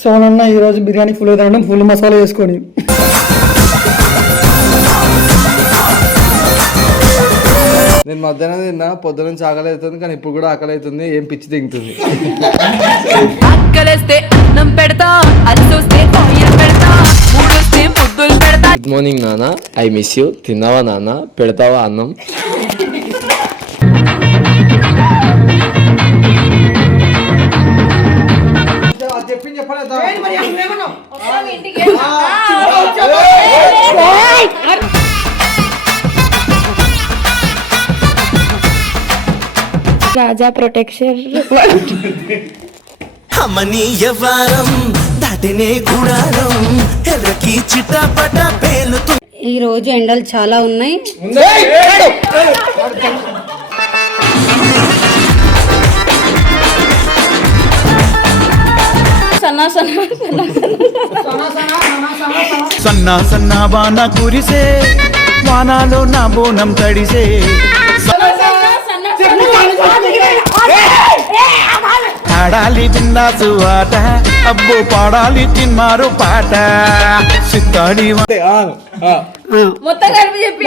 సోనన్న ఈరోజు బిర్యానీ ఫుల్ తినడం, ఫుల్ మసాలా వేసుకొని. నేను మధ్యాహ్నం తిన్నా, పొద్దున నుంచి ఆకలి అవుతుంది, కానీ ఇప్పుడు కూడా ఆకలి అవుతుంది. ఏం పిచ్చి తింటుంది. గుడ్ మార్నింగ్ నాన్న, ఐ మిస్ యూ. తిన్నావా నాన్న? పెడతావా అన్నం? రాజా ప్రొటెక్షన్ అమ్మనీయవారం దాటినే గుడారం ఎర్రకి చిట్టపట పేలుతూ. ఈ రోజు ఎండలు చాలా ఉన్నాయి. సన్నా సన్నా వాన కురిసే, వానాలో నా బోనం తడిసే. ఆడాలి బిందాసు ఆట, అబ్బో పాడాలి తిన్మారు పాట. సిద్ధాడి మొత్తం కలిపి చెప్పి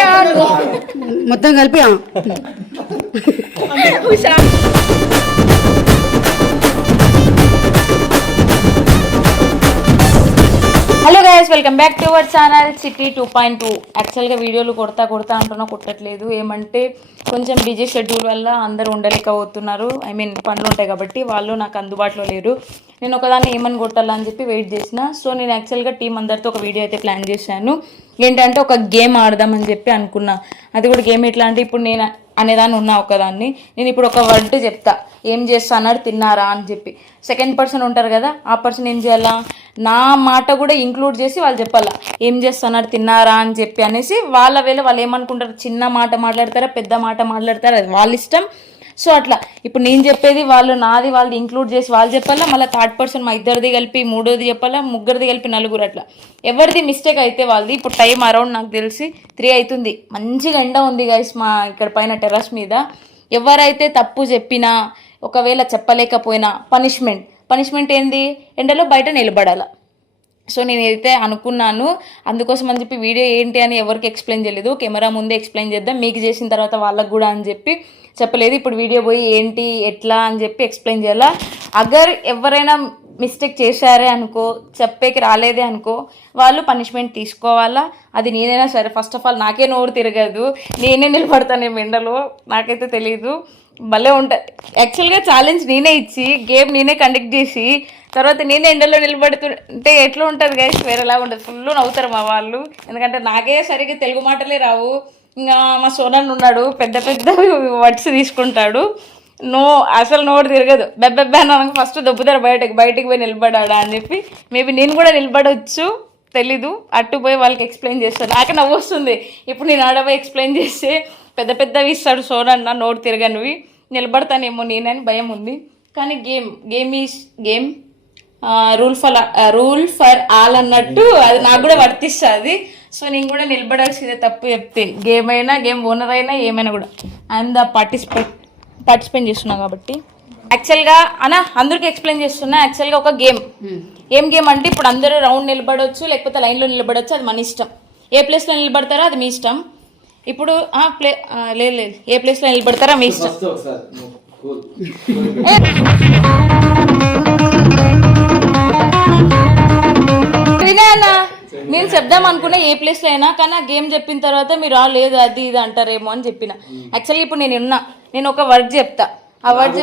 మొత్తం కలిపి hello guys, welcome back to our channel city 2.2. యాక్చువల్గా వీడియోలు కొడతా అంటున్నా, కొట్టట్లేదు. ఏమంటే కొంచెం బిజీ షెడ్యూల్ వల్ల అందరూ ఉండలేకపోతున్నారు. పనులు ఉంటాయి కాబట్టి వాళ్ళు నాకు అందుబాటులో లేరు. నేను ఒకదాన్ని ఏమని కొట్టాలని చెప్పి వెయిట్ చేసిన. సో నేను యాక్చువల్గా టీం అందరితో ఒక వీడియో అయితే ప్లాన్ చేశాను. ఏంటంటే ఒక గేమ్ ఆడదామని చెప్పి అనుకున్నా. అది కూడా గేమ్ ఎట్లా అంటే, ఇప్పుడు నేను అనేదాన్ని ఉన్నా ఒకదాన్ని, నేను ఇప్పుడు ఒక వర్డ్ చెప్తా, ఏం చేస్తాన్నాడు తిన్నారా అని చెప్పి. సెకండ్ పర్సన్ ఉంటారు కదా, ఆ పర్సన్ ఏం చేయాలా, నా మాట కూడా ఇంక్లూడ్ చేసి వాళ్ళు చెప్పాలా ఏం చేస్తున్నారు తిన్నారా అని చెప్పి అనేసి. వాళ్ళ వేళ వాళ్ళు ఏమనుకుంటారు, చిన్న మాట మాట్లాడతారా పెద్ద మాట మాట్లాడతారా అది వాళ్ళ ఇష్టం. సో అట్లా ఇప్పుడు నేను చెప్పేది వాళ్ళు నాది వాళ్ళు ఇంక్లూడ్ చేసి వాళ్ళు చెప్పాలా, మళ్ళీ థర్డ్ పర్సన్ మా ఇద్దరిది కలిపి మూడోది చెప్పాలా, ముగ్గురిది కలిపి నలుగురు, అట్లా ఎవరిది మిస్టేక్ అయితే వాళ్ళది. ఇప్పుడు టైం అరౌండ్ నాకు తెలిసి 3 అవుతుంది. మంచిగా ఎండ ఉంది గైస్ మా ఇక్కడ పైన టెర్రస్ మీద. ఎవరైతే తప్పు చెప్పినా ఒకవేళ చెప్పలేకపోయినా పనిష్మెంట్ ఏంది, ఎండలో బయట నిలబడాల. సో నేనైతే అనుకున్నాను, అందుకోసం అని చెప్పి వీడియో ఏంటి అని ఎవరికి ఎక్స్ప్లెయిన్ చేయలేదు. కెమెరా ముందే ఎక్స్ప్లెయిన్ చేద్దాం, మీకు చేసిన తర్వాత వాళ్ళకు కూడా అని చెప్పి చెప్పలేదు. ఇప్పుడు వీడియో పోయి ఏంటి ఎట్లా అని చెప్పి ఎక్స్ప్లెయిన్ చేయాలా. అగర్ ఎవరైనా మిస్టేక్ చేశారే అనుకో, చెప్పేకి రాలేదే అనుకో, వాళ్ళు పనిష్మెంట్ తీసుకోవాలా. అది నేనైనా సరే. ఫస్ట్ ఆఫ్ ఆల్ నాకే నోరు తిరగదు, నేనే నిలబడతాను ఎండలో, నాకైతే తెలీదు. భలే ఉంటుంది యాక్చువల్గా. ఛాలెంజ్ నేనే ఇచ్చి గేమ్ నేనే కండక్ట్ చేసి తర్వాత నేనే ఎండలో నిలబడుతుంటే ఎట్లా ఉంటుంది గైస్, వేరేలా ఉంటుంది. ఫుల్ నవ్వుతారు మా వాళ్ళు, ఎందుకంటే నాకే సరిగ్గా తెలుగు మాటలే రావు. ఇంకా మా సోనన్ ఉన్నాడు, పెద్ద వర్డ్స్ తీసుకుంటాడు. అసలు నోరు తిరగదు. బెబ్బెబ్బా నాకు ఫస్ట్ దొబ్బుతారు బయటికి పోయి నిలబడాడా అని చెప్పి. మేబీ నేను కూడా నిలబడవచ్చు, తెలీదు. అట్టు పోయి వాళ్ళకి ఎక్స్ప్లెయిన్ చేస్తాను. నాకే నవ్వు వస్తుంది. ఇప్పుడు నేను ఆడపోయి ఎక్స్ప్లెయిన్ చేస్తే పెద్దవి ఇస్తాడు సోనన్న, నోరు తిరగనివి. నిలబడతానేమో నేనని భయం ఉంది. కానీ గేమ్ రూల్ ఫర్ ఆల్ అన్నట్టు అది నాకు కూడా వర్తిస్తుంది. సో నేను కూడా నిలబడాల్సిందే తప్పు చెప్తే. గేమ్ ఓనర్ అయినా ఏమైనా కూడా ఐఎమ్ ద పార్టిసిపేట్ చేస్తున్నా కాబట్టి. యాక్చువల్గా అందరికి ఎక్స్ప్లెయిన్ చేస్తున్నా. యాక్చువల్గా ఒక ఏం గేమ్ అంటే, ఇప్పుడు అందరూ రౌండ్ నిలబడవచ్చు, లేకపోతే లైన్లో నిలబడవచ్చు, అది మన ఇష్టం. ఏ ప్లేస్లో నిలబడతారో అది మీ ఇష్టం. ఇప్పుడు లేదు ఏ ప్లేస్లో నిలబడతారో మీ ఇష్టం. నేను చెప్దాం అనుకున్నా ఏ ప్లేస్లో అయినా, కానీ ఆ గేమ్ చెప్పిన తర్వాత మీరు లేదు అది ఇది అంటారేమో అని చెప్పిన. యాక్చువల్లీ ఇప్పుడు నేను ఒక వర్డ్ చెప్తా, ఆ వర్డ్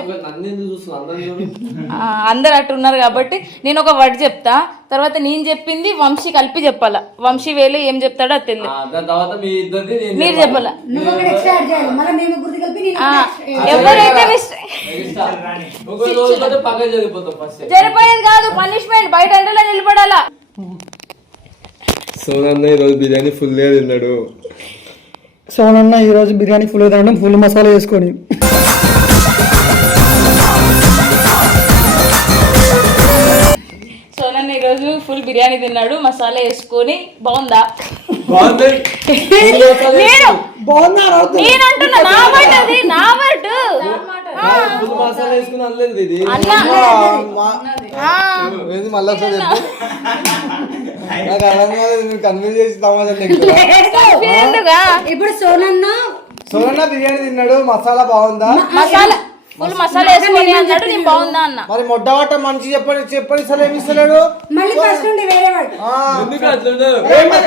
అందరు అటు ఉన్నారు కాబట్టి నేను ఒక వర్డ్ చెప్తా, తర్వాత నేను చెప్పింది వంశీ కలిపి చెప్పాలా. వంశీ వేలే ఏం చెప్తాడో అది తెలియదు, మీరు చెప్పాలా. ఎవరైతే జరిపోయేది కాదు, పనిష్మెంట్ బయట ఎండలో నిలబడాలా. సోనన్న ఈరోజు బిర్యానీ ఫుల్ తిన్నాడు. సోనన్న ఈరోజు బిర్యానీ ఫుల్ తినడం, ఫుల్ మసాలా వేసుకొని. సోనన్న ఈరోజు ఫుల్ బిర్యానీ తిన్నాడు, మసాలా వేసుకొని. బాగుందా? నేను అంటున్నా, నా వర్డ్ ఫుల్ మసాలా వేసుకుని అనలేదు ఇది అన్నా ఏంది మళ్ళీ ఒకసారి చెప్పు నాకు అర్థం కాలేదు మీరు కన్విన్స్ చేసి సమాధానం ఎందుగా ఇప్పుడు సోనన్న బిర్యానీ తిన్నాడు మసాలా బాగుందా మసాలా ఫుల్ మసాలా వేసుకొని అన్నాడు నేను బాగుందా అన్న మరి మొట్టమొదట మంచి చెప్పండి సార్ ఏమి ఇస్తలేడు మళ్ళీ ఫస్ట్ నుండి వేరే వాడు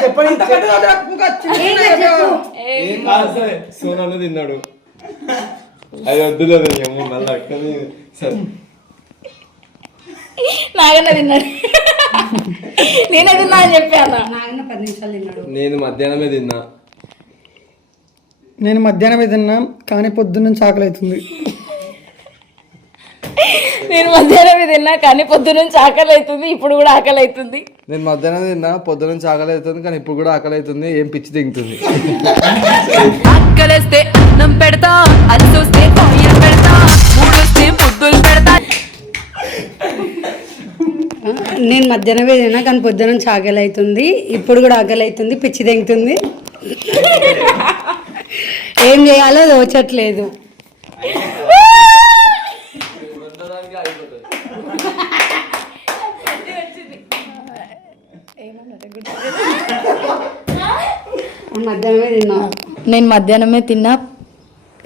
చెప్పండి సోనాను తిన్నాడు అది వద్దులేదు మళ్ళీ అక్కని నాగన్న తిన్నాడు నేనే తిన్నా అని చెప్పి అన్న నాగన్న 10 నిమిషాలు తిన్నాడు. నేను మధ్యాహ్నమే తిన్నా. నేను మధ్యాహ్నమే తిన్నా కానీ పొద్దున్న ఆకలి అవుతుంది. నేను మధ్యాహ్నం తిన్నా కానీ పొద్దునుంచి ఆకలి అవుతుంది, ఇప్పుడు కూడా ఆకలి అవుతుంది. నేను మధ్యాహ్నం తిన్నా పొద్దునుంచి ఆకలి అవుతుంది కానీ ఇప్పుడు కూడా ఆకలి అవుతుంది. ఏం పిచ్చి తింటుంది. ఆకలేస్తే అన్నం పెడతా, అలసొస్తే పొయ్యం పెడతా, మూడొస్తే ముద్దులు పెడతా. నేను మధ్యాహ్నమే తిన్నా కానీ పొద్దున నుంచి ఆకలి అవుతుంది, ఇప్పుడు కూడా ఆకలి అవుతుంది, పిచ్చి తెంగుతుంది. ఏం చేయాలో తోచట్లేదు. మధ్యాహ్నమే తిన్నా. నేను మధ్యాహ్నమే తిన్నా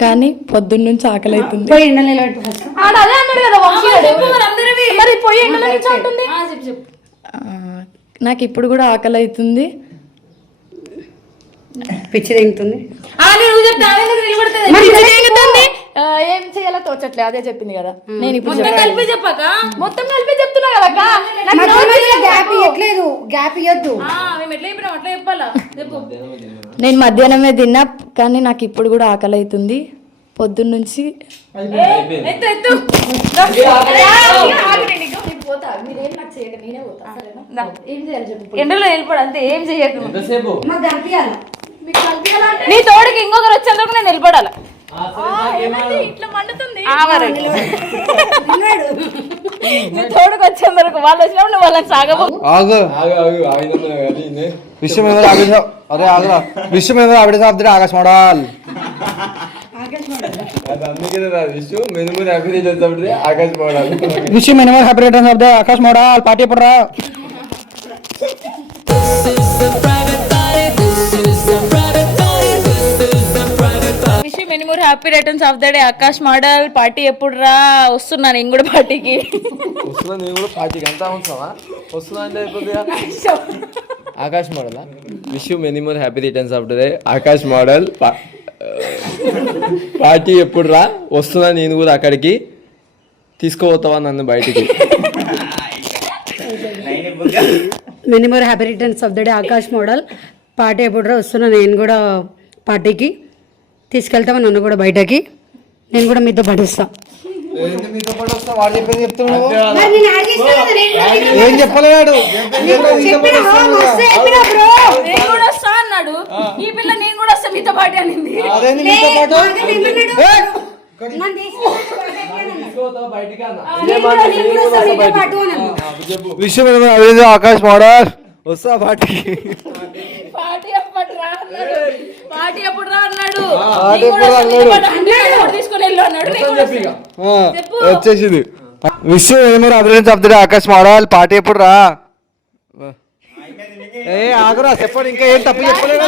కానీ పొద్దున్న నుంచి ఆకలి అవుతుంది. పోయి ఎండలో నిలబెట్టు ఫస్ట్. అదే అన్నాడు కదా మరి పోయి ఎండలో నుంచి ఉంటుంది. నాకు ఇప్పుడు కూడా ఆకలి అవుతుంది, పిచ్చి తెంగుతుంది. ఏం చేయాలో తోచట్లే. అదే చెప్పింది కదా. నేను ఇప్పుడు కలిపి చెప్పాక మొత్తం కలిపి చెప్తున్నా కదా. గ్యాప్ ఇవ్వట్లేదు, గ్యాప్ ఇవ్వద్దు. అట్లా చెప్పాలా చెప్పు. నేను మధ్యాహ్నమే తిన్నా కానీ నాకు ఇప్పుడు కూడా ఆకలి అవుతుంది. పొద్దున్న నుంచి ఎండలో వెళ్ళిపోడు అంతే. ఏం చెయ్యకు. నీ తోడికి ఇంకొకరు వచ్చేందుకు నేను వెళ్ళిపోడాలి. ఇట్లా మండుతుంది. నీ తోడుకు వచ్చేందుకు వాళ్ళు వచ్చినప్పుడు నువ్వు వాళ్ళని సాగబో. విషయం అరే ఆగరా. విషయం ఆవిడ సాబ్దే ఆకాశ్ మోడల్ ఆకాశ్ మోడల్ విషయం minimum happy returns of the Akash model party ఎప్పుడు రా. విషయం many more happy returns of the day Akash model party ఎప్పుడు రా. వస్తున్నా నేను కూడా పార్టీకి. వస్తున్నా నేను కూడా పార్టీకి అంతా అవసరమా? వస్తున్నా అంటే అయిపోతుందిగా. Akash model wish you many more happy returns of the day Akash model party ఎప్పుడు రా. వస్తున్నా నేను కూడా అక్కడికి. తీసుకుపోతావా నన్ను బయటికి? Many more happy returns of the day Akash model party ఎప్పుడు రా. వస్తున్నా నేను కూడా పార్టీకి. తీసుకెళ్తావా నన్ను కూడా బయటకి? నేను కూడా మీతో పడిస్తా. మీతో పాటు వస్తా. వాడు చెప్పేది చెప్తున్నావు. ఏం చెప్పలేడు. నేను కూడా వస్తా అన్నాడు. ఈ పిల్ల నేను కూడా వస్తా మీతో పాటు అనింది. విషయం అదే ఆకాశ్ మోడల్ వస్తా పార్టీకి. పార్టీ అప్పుడు రా అన్నాడు. పార్టీ అప్పుడు రా అన్నాడు. తీసుకుని వెళ్ళు అన్నాడు. వచ్చేసింది. విషయం ఏమో అభివృద్ధి చెప్తాడు ఆకాశ్ మోడల్ పార్టీ ఎప్పుడు రా. ఏ ఆగరా చెప్పండి. ఇంకా ఏం తప్పు చెప్పలేదు.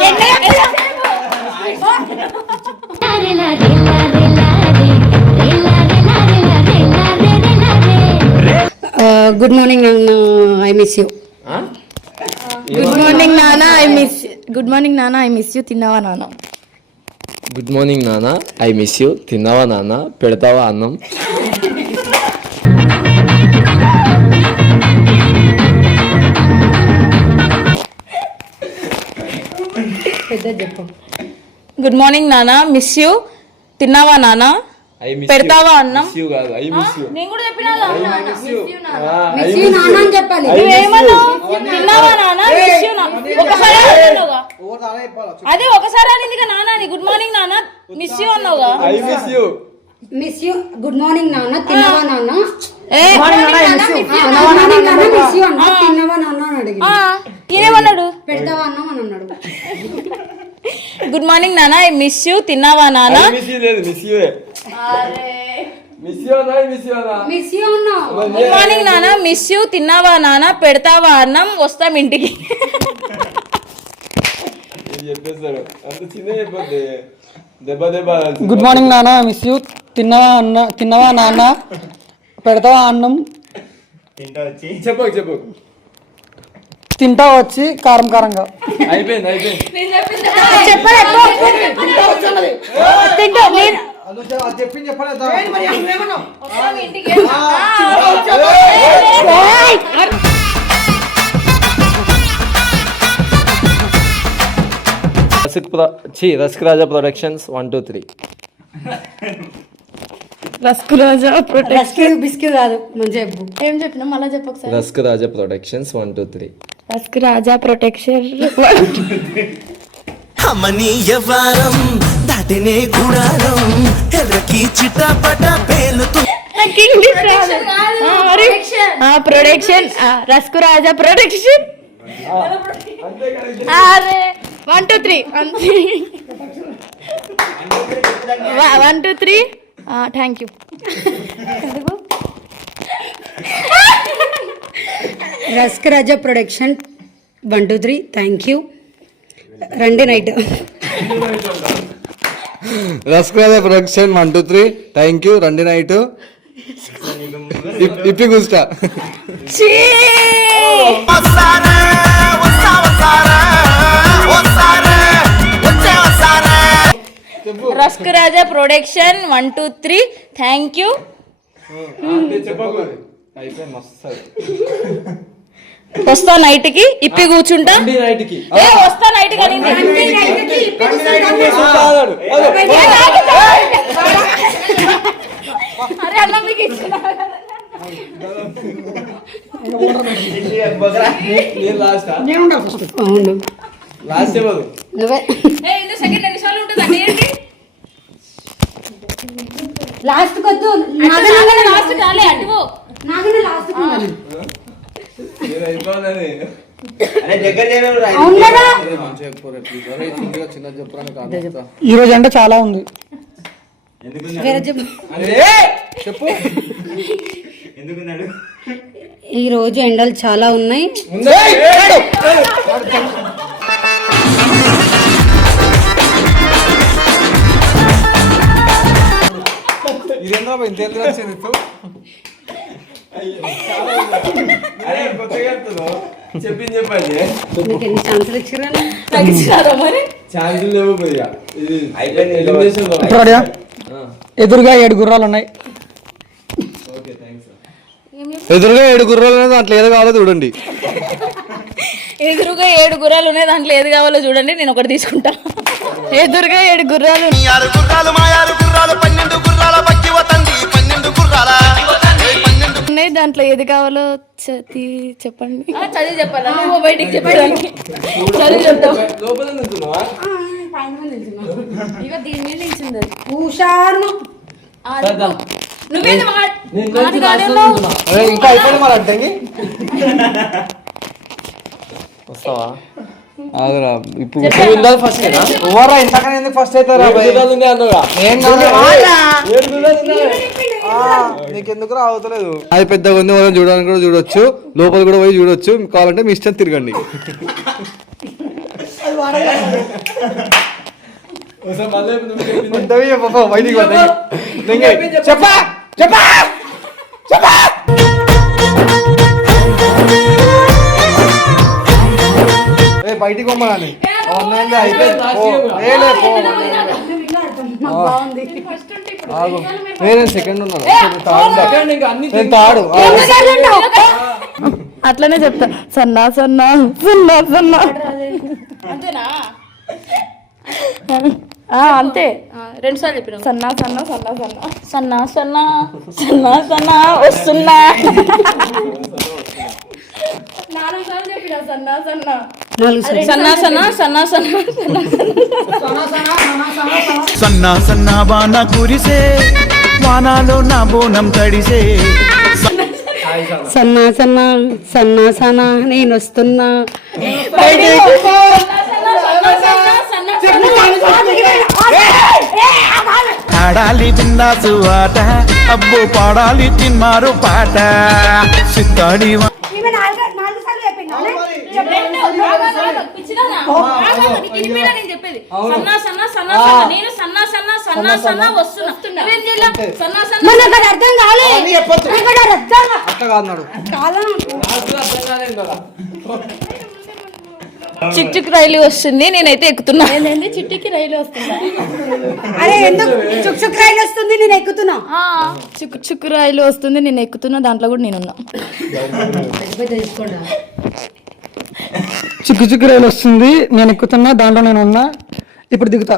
Good morning I miss you. Good morning నానా ఐ మిస్. గుడ్ మార్నింగ్ నానా ఐ మిస్ యూ. తిన్నావా నాన్న? గుడ్ మార్నింగ్ నాన్న ఐ మిస్ యూ. తిన్నావా నాన్న? పెడతావా అన్నం? గుడ్ మార్నింగ్ నానా మిస్ యూ. తిన్నావా నానా? పెడతావా అన్నం? నేను కూడా చెప్పినా చెప్పాలి. తిన్నావా నానా మిస్ యూ. ఒకసారి అదే ఒకసారి అనింది నానా. గుడ్ మార్నింగ్ నానా మిస్ యూ అన్నావుగా. Miss you. గుడ్ మార్నింగ్ నాన్న. తిన్నావా నాన్న? ఈయనేమన్నాడు? పెడతావా అన్నం అని అన్నాడు. గుడ్ మార్నింగ్ నానా ఐ మిస్ యూ. తిన్నావా నానా? గుడ్ మార్నింగ్ నాన్న, మిస్ యూ. తిన్నావా నాన్న? పెడతావా అన్నం? వస్తాం ఇంటికి. చెప్పేస్తాడు అంత చిన్న చెప్పొద్దు, దెబ్బ దెబ్బ. గుడ్ మార్నింగ్ నాన్న, మిస్ యూ. తిన్నావా నాన్న? పెడతావా అన్నం? చెప్పు తింటా వచ్చి కారం కారంగా. అయిపోయింది. చెప్పింది చెప్పలేదు. Rusk Raja productions 1 2 3. Rusk Raja biscuit కాదు మంచిగా చెప్పు. ఏం చెప్పినా మళ్ళీ చెప్పు ఒకసారి. Rusk Raja productions 1 2 3. Rusk Raja protection. అమనీయ వారం దాటినే గుడారం ఎర్రకి చిటపట పేలుతూ production rusk Raja production. 1 2 3 1 2 3. Thank you. Rusk Raja production 1 2 3 thank you. రండి night. Rusk Raja production 1 2 3 thank you. రండి night yippee గుస్టా. Rusk Raja production 1 2 3 thank you. వస్తా నైట్ కి ఇప్పి కూర్చుంటా. వస్తా నైట్ కి నువ్వే లాస్ట్ కొద్దు ఈ రోజు అంటే చాలా ఉంది. చెప్పు. ఈ రోజు ఎండలు చాలా ఉన్నాయి. చెప్పింది చెప్పండి. మీకు ఎన్ని ఛాన్సులు ఇచ్చిరా? ఛాన్సులు లేవు భయ్యా. ఇది చూడయా, ఎదురుగా 7 గుర్రాలు ఉన్నాయి. ఎదురుగా 7 గుర్రాలు ఉన్నాయి, దాంట్లో ఏదో కావాలో చూడండి. ఎదురుగా 7 గుర్రాలు ఉన్నాయి, దాంట్లో ఏది కావాలో చూడండి. నేను ఒకటి తీసుకుంటా. ఎదురుగా 7 గుర్రాలు ఉన్నాయి, దాంట్లో ఏది కావాలో చెప్పండి. చదివి చెప్పాలా? నువ్వు బయటికి చెప్పడానికి చదివి చెప్తావు. లోపల నిల్చున్నావా? ఇక దీని మీద నిల్చుంది. ఇంకా అయిపోయింది మరి అంటే వస్తావా? ఆగురా, ఇప్పుడు ఫస్ట్ ఓవరా ఇంతకన్నా ఎందుకు ఫస్ట్ అవుతారా? నీకెందుకు రావట్లేదు? అది పెద్దగా ఉంది, మనం చూడడానికి కూడా చూడొచ్చు, లోపల కూడా పోయి చూడొచ్చు. కావాలంటే మీ ఇష్టం తిరగండి. చెప్పా చెప్పా చెప్పా. బయటికి పోమని నేను సెకండ్ ఉన్నాను. తాడు అట్లనే చెప్తా. సన్నా సన్నా సన్నా సన్నా అంతే. 2 సార్లు చెప్పిన. సన్నా సన్నా సన్నా సన్నా సన్నా సన్నా సన్నా సన్నా వస్తున్నా. 4 సార్లు చెప్పిన. సన్నా సన్నా సన్నా సన్నా సన్నా సన్నా సన్నా వాన కురిసే వానాలో నా బోనం తడిసే. సన్నా సన్నా సన్నా సన్నా నేను వస్తున్నా. ఆడాలి బిందాసు ఆట అబ్బో పాడాలి తిన్మారు పాట సిద్ధాడి చెప్పేది సన్నా సన్నా సన్నా సన్నా నేను సన్నా సన్నా సన్నా సన్నా వస్తున్నా సన్నా సన్నా అర్థం కాలే అట్లా కాదు నాడు. చిట్టుకి రైలు వస్తుంది నేనైతే ఎక్కుతున్నా. చిట్టుకి రైలు వస్తుందా? అరే ఎందుకు చుక్ చుక్ రైలు వస్తుంది నేను ఎక్కుతున్నా. చుక్కు చుక్కు రైలు వస్తుంది నేను ఎక్కుతున్నా, దాంట్లో కూడా నేనున్నా. చిక్కు చిక్కు రైలు వస్తుంది నేను ఎక్కుతున్నా, దాంట్లో నేను ఉన్నా, ఇప్పుడు దిగుతా.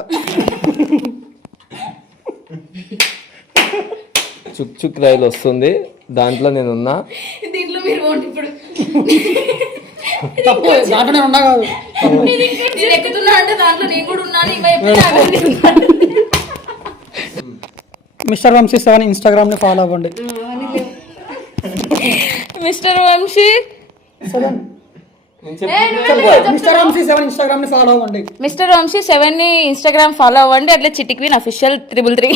చుక్ చుక్ రైలు వస్తుంది దాంట్లో నేనున్నా. దీంట్లో మీరు ఇప్పుడు తప్పు, దాంట్లో నేను ఉన్నా కాదు. నేను ఎక్కుతున్నా అంటే దాంట్లో నేను కూడా ఉన్నాను. మిస్టర్ వంశీ 7 ఇన్స్టాగ్రామ్ ని ఫాలో అవ్వండి. Mister Vamshi mister Vamshi 7 Instagram ని ఫాలో అవ్వండి. మిస్టర్ వంశీ 7 ని ఇన్స్టాగ్రామ్ ఫాలో అవ్వండి. అట్లా చిట్టి క్వీన్ అఫీషియల్ 333.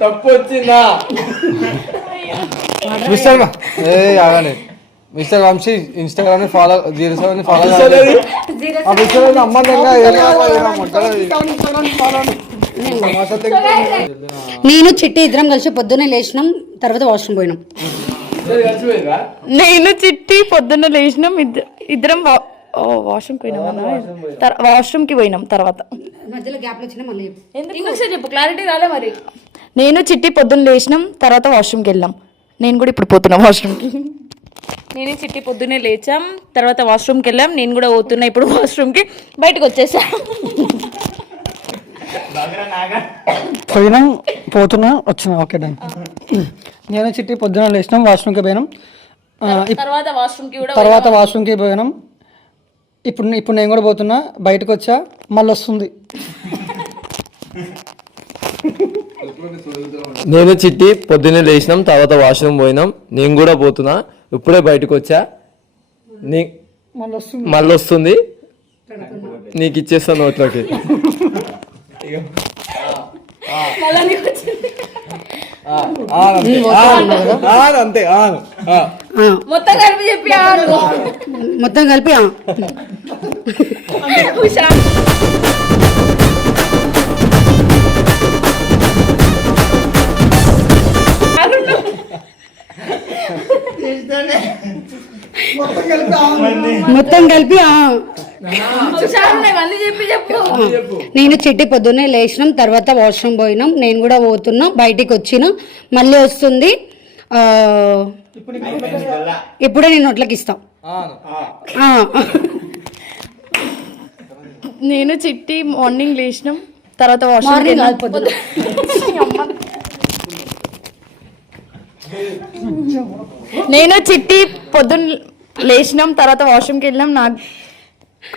తప్పు వచ్చిందా? మిస్టర్ వంశీ ఇన్స్టాగ్రామ్ ని ఫాలో 07 ని ఫాలో నేను చిట్టి ఇద్దరం కలిసి పొద్దున్నే లేచినాం, తర్వాత వాష్రూమ్ పోయినాం. నేను చిట్టి పొద్దున్న లేచినాం, ఇద్దరం వాష్రూమ్కి పోయినాం. వాష్రూమ్కి పోయినాం తర్వాత మధ్యలో గ్యాప్లు వచ్చినా మళ్ళీ ఇంకొకసారి చెప్పు, క్లారిటీ రాలే మరి. నేను చిట్టి పొద్దున్న లేచినాం, తర్వాత వాష్రూమ్కి వెళ్ళాం. నేను కూడా ఇప్పుడు పోతున్నా వాష్రూమ్కి. నేను చిట్టి పొద్దున్నే లేచాం, తర్వాత వాష్రూమ్కి వెళ్ళాం. నేను కూడా పోతున్నా ఇప్పుడు వాష్రూమ్కి. బయటకు వచ్చేసా. పోయినాం, పోతున్నా, వచ్చినా. Okay done. నేను చిట్టి పొద్దున లేచినాం, వాష్రూమ్కి పోయినాం, తర్వాత వాష్రూమ్కి పోయినాం. ఇప్పుడు నేను కూడా పోతున్నా, బయటకు వచ్చా, మళ్ళీ వస్తుంది. నేను చిట్టి పొద్దున్నే లేచినాం, తర్వాత వాష్రూమ్ పోయినాం. నేను కూడా పోతున్నా, ఇప్పుడే బయటకు వచ్చా, మళ్ళీ వస్తుంది. నీకు ఇచ్చేస్తా నోట్లోకి. అంతే మొత్తం కలిపి చెప్పి మొత్తం కలిపి మొత్తం కలిపి నేను చిట్టి పొద్దున్నే లేచినాం, తర్వాత వాష్రూమ్ పోయినాం. నేను కూడా పోతున్నా, బయటికి వచ్చిన, మళ్ళీ వస్తుంది. ఇప్పుడే నేను నోట్లకి ఇస్తా. నేను చిట్టి మార్నింగ్ లేచినాం, తర్వాత వాష్రూమ్ నేను చిట్టి పొద్దున్న లేచినాం, తర్వాత వాష్రూమ్కి వెళ్ళినాం.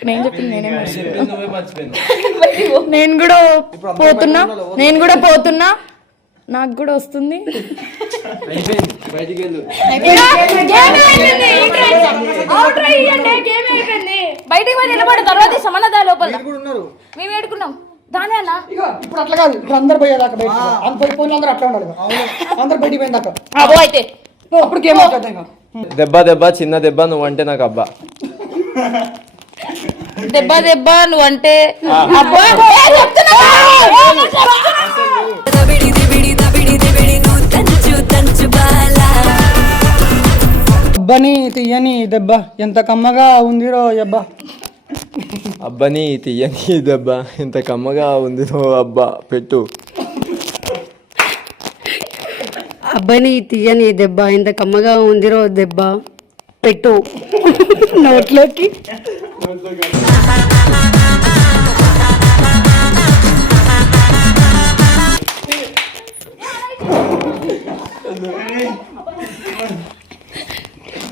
నేను చెప్పింది నేనే నేను కూడా పోతున్నా, నాకు కూడా వస్తుంది. బయటికి పోయి నిలబడి తర్వాత సమానత లోపల మేము ఏడుకున్నాం. దాని అన్న ఇప్పుడు అట్లా కాదు, ఇప్పుడు అందరు పోయేదాకా ఫోన్లు అందరూ అట్లా ఉండాలి. అందరు బయటికి పోయిందాక అయితే అప్పుడు గేమ్ ఆడుతుంది. దెబ్బ చిన్న దెబ్బ నువ్వంటే నాకు అబ్బా. దెబ్బ నువ్వంటే అబ్బని తీయని దెబ్బ ఎంత కమ్మగా ఉందిరో అబ్బా. అబ్బని తీయని దెబ్బ ఎంత కమ్మగా ఉందిరో అబ్బా పెట్టు. అబ్బాయిని తీయని దెబ్బ ఎంత కమ్మగా ఉందిరో దెబ్బ పెట్టు నోట్లోకి.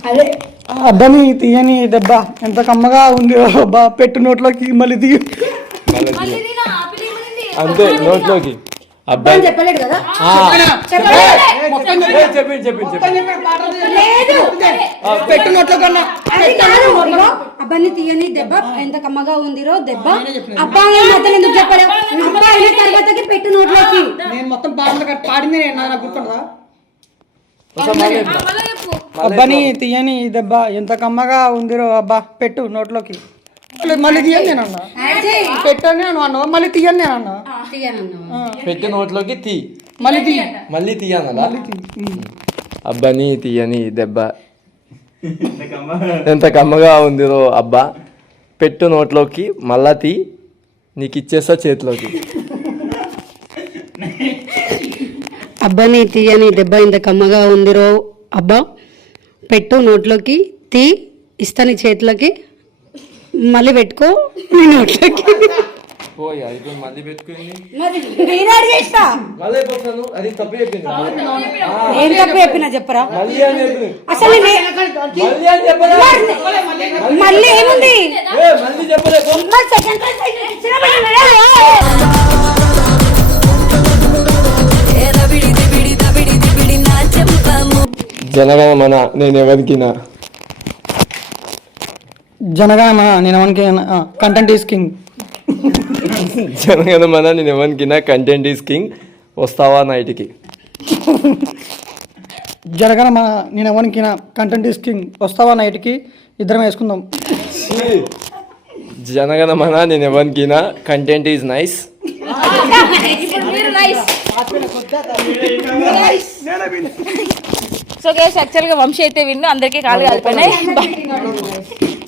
అదే అబ్బని తీయని దెబ్బ ఎంత కమ్మగా ఉందిరో అబ్బా పెట్టు నోట్లోకి. మళ్ళీ తీయ అంతే నోట్లోకి. అబ్బా అని చెప్పలేడు కదా. పెట్టు నోట్లో కన్నా అది కాదు, ఇగో అబ్బాయిని తీయని దెబ్బ ఎంత కమ్మగా ఉందిరో దెబ్బ. అబ్బా అని మొత్తం ఎందుకు చెప్పలేవు? అబ్బా అయిన తర్వాతకి పెట్టు నోట్లోకి. నేను మొత్తం పాడింది నేను నాకు గుర్తుండదా? అబ్బాని తీయని దెబ్బ ఎంత కమ్మగా ఉందిరో అబ్బా పెట్టు నోట్లోకి. మళ్ళీ తీయని నేను అన్నా, పెట్టని అన్నా, మళ్ళీ తీయని నేను అన్నా. పెట్టి నోట్లోకి తీ, మళ్ళీ తీయనలా. అబ్బాని తీయని దెబ్బ ఎంత కమ్మగా ఉందిరో అబ్బా, పెట్టు నోట్లోకి మళ్ళా తీ, నీకు ఇచ్చేస్తా చేతిలోకి. అబ్బాని తీయని దెబ్బ ఇంత కమ్మగా ఉందిరో అబ్బా, పెట్టు నోట్లోకి తీ, ఇస్తాని చేతిలోకి, మళ్ళీ పెట్టుకో నీ నోట్లోకి. పోయా ఇప్పుడు మళ్ళీ పెట్టుకుంది, అది తప్పు చెప్పింది. ఏం తప్పు చెప్పినా చెప్పరా? మళ్ళీ అని చెప్పింది, అసలు మళ్ళీ ఏముంది? మళ్ళీ చెప్పలేదు. జనగణమన నేను ఎవరికినా, జనగణమన నేను ఎవరికి కంటెంట్ ఈస్ కింగ్. జనగణమన నేను ఎవరికినా కంటెంట్ ఈస్ కింగ్, వస్తావా నైట్కి. జనగణమన నేను ఎవరికి కంటెంట్ ఈస్ కింగ్, వస్తావా నైట్కి, ఇద్దరం వేసుకుందాం. జనగణమన నేను ఎవరికినా content is nice. So guys యాక్చువల్గా వంశీ అయితే విన్ను, అందరికీ కాళ్ళు కాలిపోయినాయి,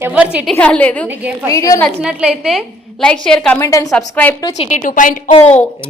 ఎవరు చిట్టి కాలేదు. వీడియో నచ్చినట్లయితే like, share, comment and subscribe to చిట్టి 2.0.